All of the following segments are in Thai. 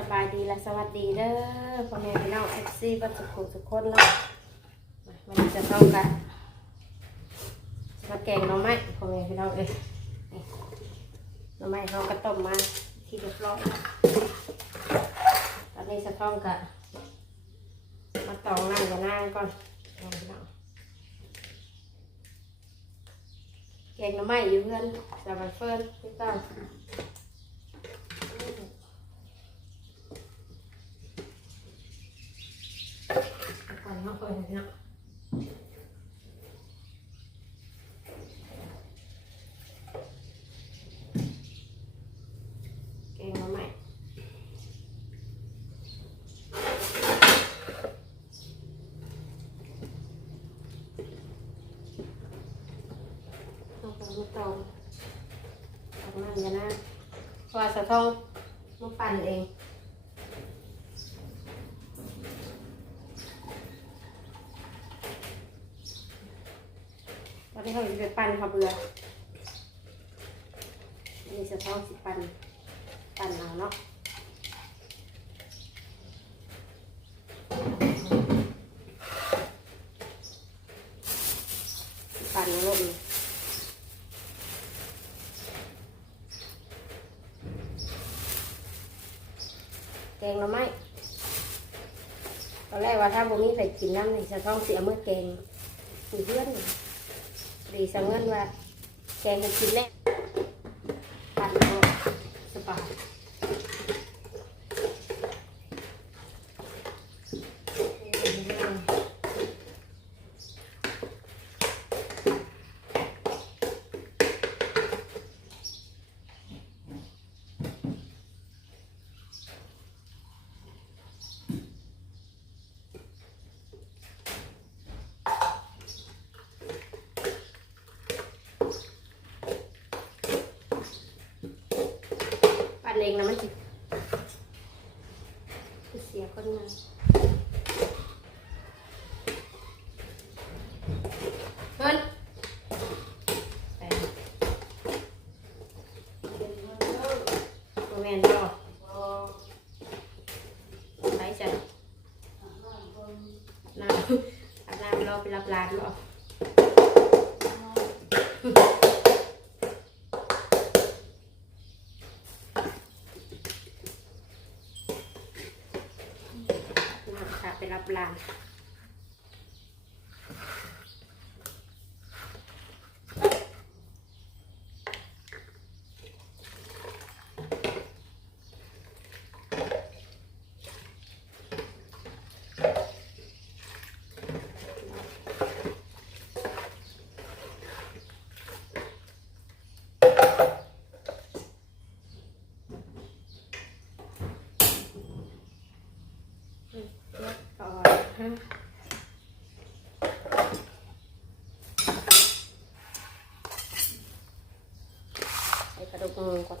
สบายดีและสวัสดีเด้อพ่อแม่พี่น้องเอฟซีบัดสุขุสุขคนเนาะมาวันจะต้องกันมาแกงหน่อไม้พ่อแม่พี่น้องเอ้ยนี่หน่อไม้เราก็ต้มมาที่เรียบร้อยตอนนี้จะต้องกันมาตองน้ำกับนางก่อนพ่อแม่พี่น้องแกงหน่อไม้อยู่เพื่อนสบายเฟิร์นพี่ต้อง ก่อนเนาะเปิดเนาะเก่งมาใหม่เอาไปมาตองทำนั่นกันนะเพราะว่าสะท้องมาปั่นเอง ตอนนี้เขา จะปปั่นข้าวเบื่ออันนี้จะต้องสิปั่นปั่นเอาเนาะปั่นเอาลงแกงหน่อไม้ตอนแรกว่าถ้าบ่มีใครกินน้ำนี่จะต้องเสียเมื่อแกงเพื่อน ดีสังเงินว่าแกงกันกินแล้ว ำค่ะไปรับร้าน เรียบร้อยฮะ ใส่กร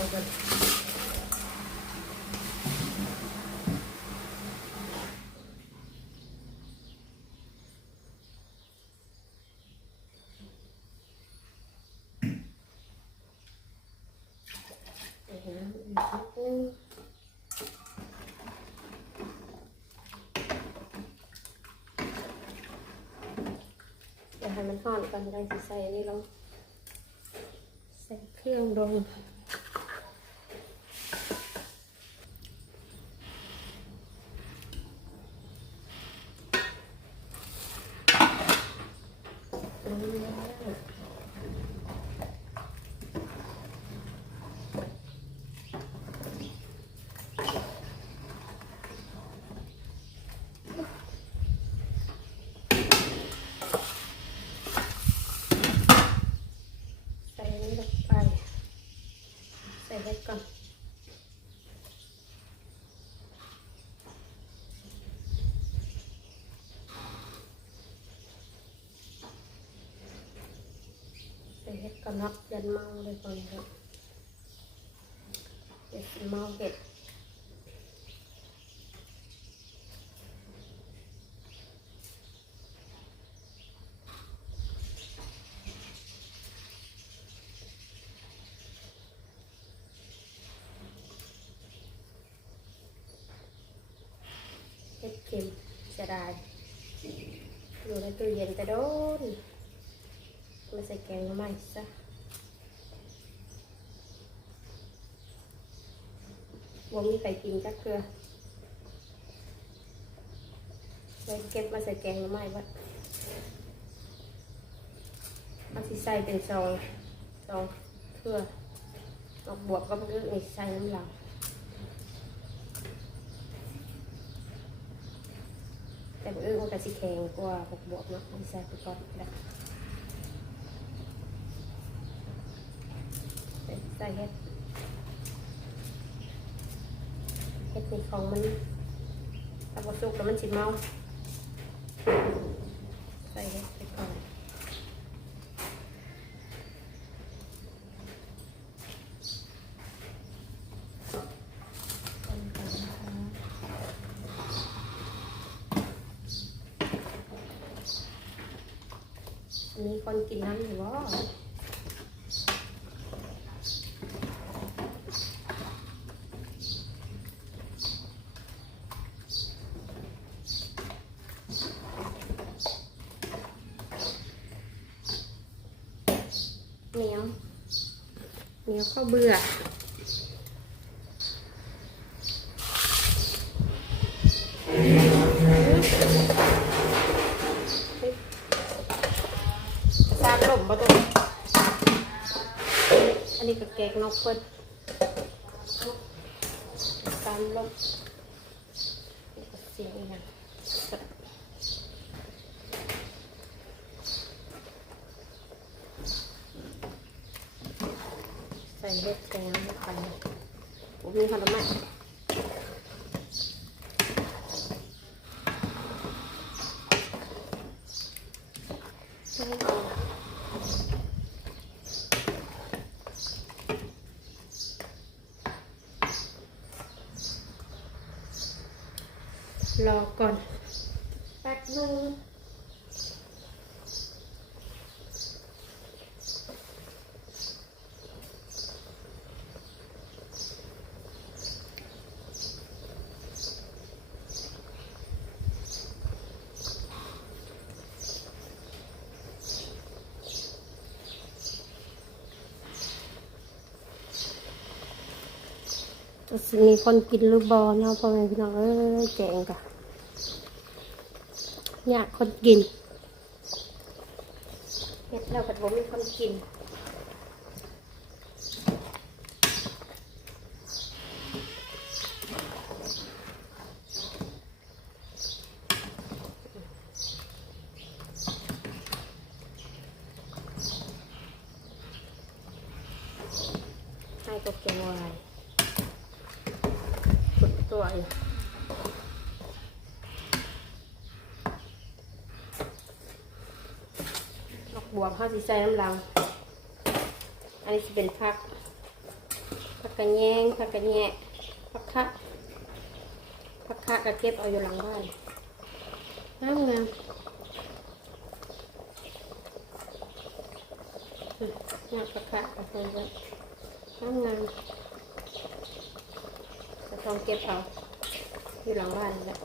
ยวกันเดี๋ยวให้มันห่อนก่อนได้สิใส่อันนี้ลงใส่เครื่องลง ใส่อันนี้ลงไป ใส่เห็ดก่อน เห็ดก่อนเนาะยันเมาเลยก่อนเนาะเห็ดเมาเห็ดเห็ดเข็มเสียดายอยู่ในตู้เย็นแต่โดน แกงมาใหม่ซะวงมีใครกินจักเกลือเลยเก็บมาใส่แกงมาใหม่วะเอาสิใส่เป็นซองซองเพื่อออกบวกก็มันก็ใส่น้ำเหลาแต่มันเออมันก็สิแข็งกว่าบวกบวกๆเนาะเอใส่ไปก่อนนะ ใส่เห็ดเห็ดนี่ของมันถ้าพอสุกแล้วมันสิเมา ใส่เห็ดไปก่อนนี้คนกินน้ำอยู่ว่า เหนียวเหนียวข้าวเบื่อซาดลมปะตัวอันนี้ก็แกงนกเพิ่นซาดลมนี่ก็เสียงอีกอย่างใส่เห็ดแกงลงไปผมมีขนมไหมใส่ก่อนรอก่อนแป๊บนึง จะ สิมีคนกินหรือบอเนาะพ่อแม่พี่น้องเอ้ยแกงกะอยากคนกินเฮ็ดแล้วก็บ่มีคนกินให้ก็แกงวายฝึก ตัวอยู่ดอกบวบเขาสิใส่น้ำลัง อันนี้จะเป็นผัก ผักกระแยงผักกระแยะผักคะผักคะก็เก็บเอาอยู่หลังบ้านงามงามอืมงามผักคะกับเพื่อนไว้งามงาม ต้องเก็บเอาอยู่หลังบ้านนี่แหละ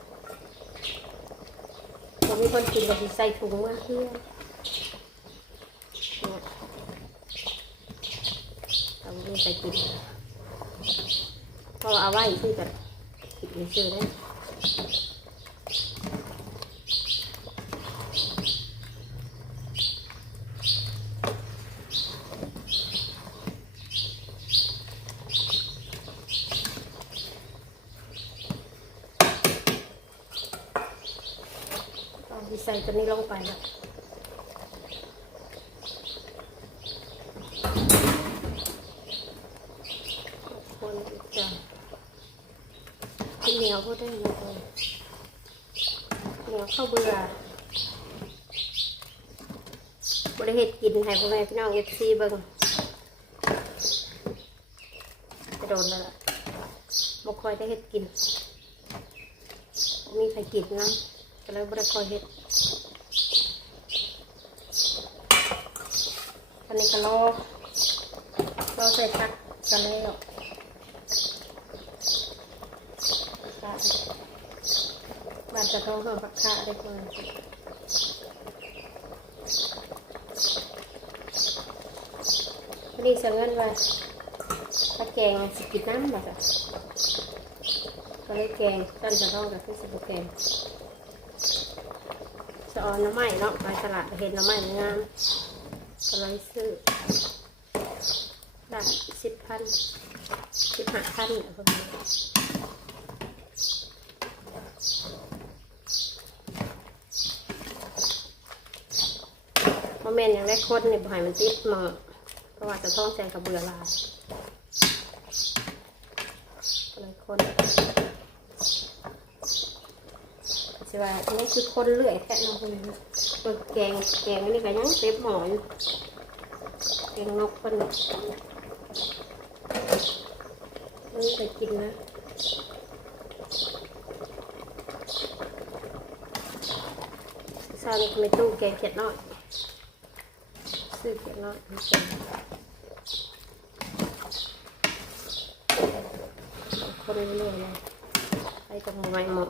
ผมมีคนกินก็สิใส่ถุงมาเพื่อเนี่ยเอาไปใส่กินเพอเอาไว้ที่แบบปิดมือซื้อได้ ใส่ตัวนี้ลงไปแล้วคนจะเหนียวพูดได้เลยเหนียวข้าวเบื่อบริเหตุกินให้พ่อแม่พี่น้องเอฟซีเบิ้งจะโดนแล้วล่ะบกคอยได้เฮ็ดกิน มีใครกินนะก็เลยบริคอยเฮ็ด อันนี้ก็รอรอใส่ผักกันแล้วค่ะบ้านจะต้องเพิ่มผักคะได้ก่อนพอดีเสียเงินว้ถ้าแกงสกินน้ำมาจ้ะก็เลยแกงตั้นจะต้องกับที่สิบแกงจะเอาน้ำไม้เนาะไปตลาดเห็นน้ำไม้งาม ก็เลยซื้อได้สิบพันสิบห้าพันเนี่ยประมาณโมเมนต์อย่างได้คนนี่บ่ให้มันติดมือเพราะว่าจะต้องใส่กระเบือลายก็เลยคนสิว่านี่คือคนเลื่อยแค่น้องคนนี้เปิดแกงแกงอันนี่ก็ยังเต็มหมออยู่ งนกคนนี้นี่ไปกินนะซานี่ไม่ตู้แกงเขียดน้อยซื้อเขียนว่าเป็นคนเรื่อยๆเลยไปกับมือไม้หมด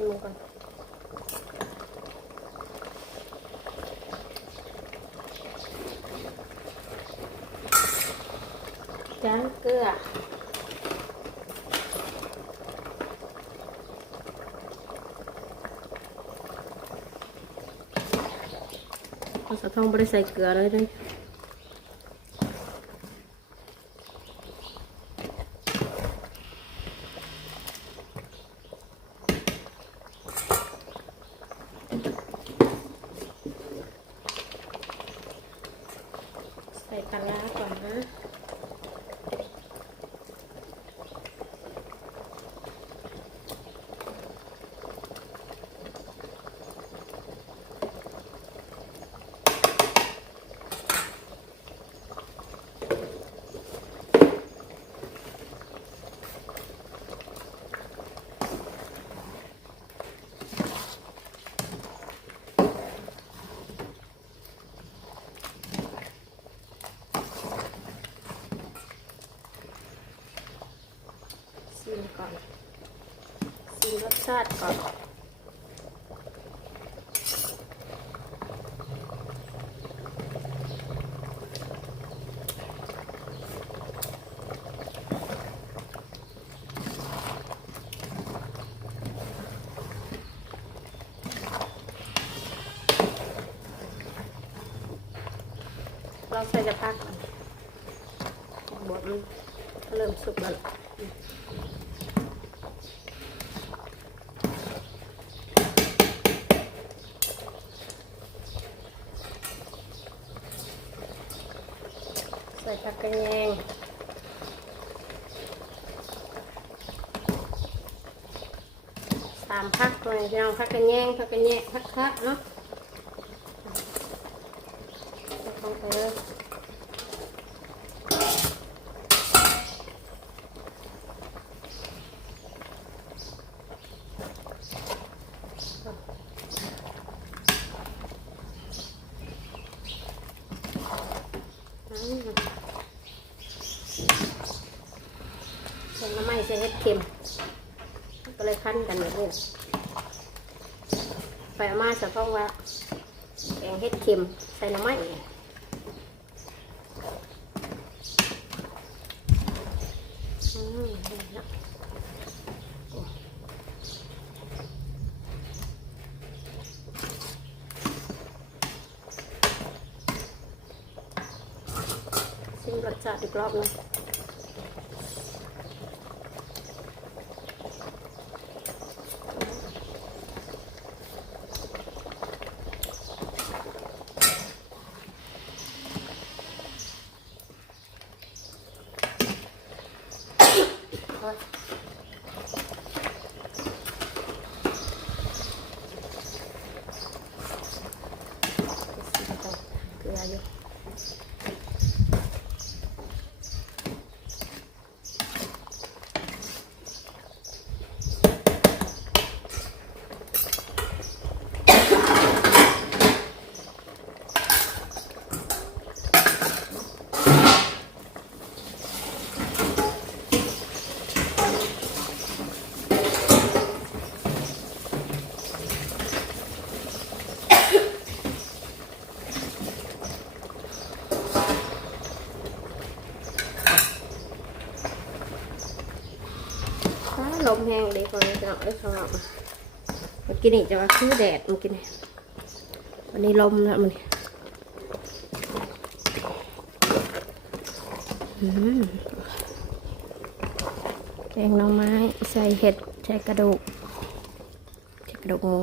ชิมก่อนจางเกลือเอาสะท้องบริใส่เกลือเลยเลย ปลาร้าก่อนนะาติก่อน เราใส่จะพักก่อนบดมันเริ่มสุกแล้ว ล่ะกระแยงตามพักเลยพี่น้องพักกันแยงพักกันแยงพักคักเนาะจะต้องไปเลยอืมเส้นละไม้ เค็ม ก็เลยขั้นกันแบบนี้ไปมาสะพ้องว่าแกงเห็ดเค็มใส่หน้ำไม้อืมนี่เนาะโอ้ชิมรสชาติอีกรอบหนึง โอ๊ยเกลืออยู่ฟ้าล มแห้งเลยคนจะเอาไอ้ข้างนอกมาเมื่อกี้นี่จะว่าคือแดดมื่อกี้นี่วันนี้ลมแล้วมันแกงหน่อไม้ใส่เห็ดใส่กระดูกใส่กระดูกงู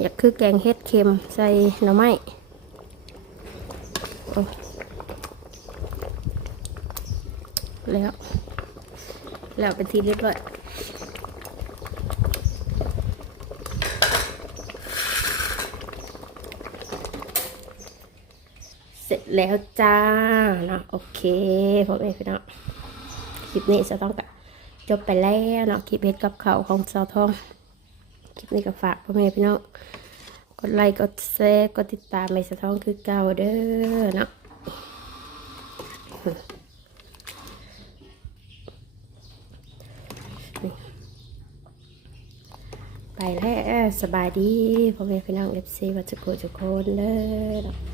อยากคือแกงเห็ดเค็มใส่หน่อไม้แล้ว แล้วเป็นทีเรียบร้อยเสร็จแล้วจ้าเนาะโอเคพ่อแม่พี่น้องคลิปนี้จะต้องกะจบไปแล้วเนาะคลิปเฮ็ดกับเขาของสาวทองคลิปนี้ก็ฝากพ่อแม่พี่น้องกดไลค์กดแชร์กดติดตามไม่สะท้องคือเก่าเด้อเนาะ ไปแล้วสบายดีพ่อแม่พี่น้องเอฟซีวัดจุโกจุกคนเด้อ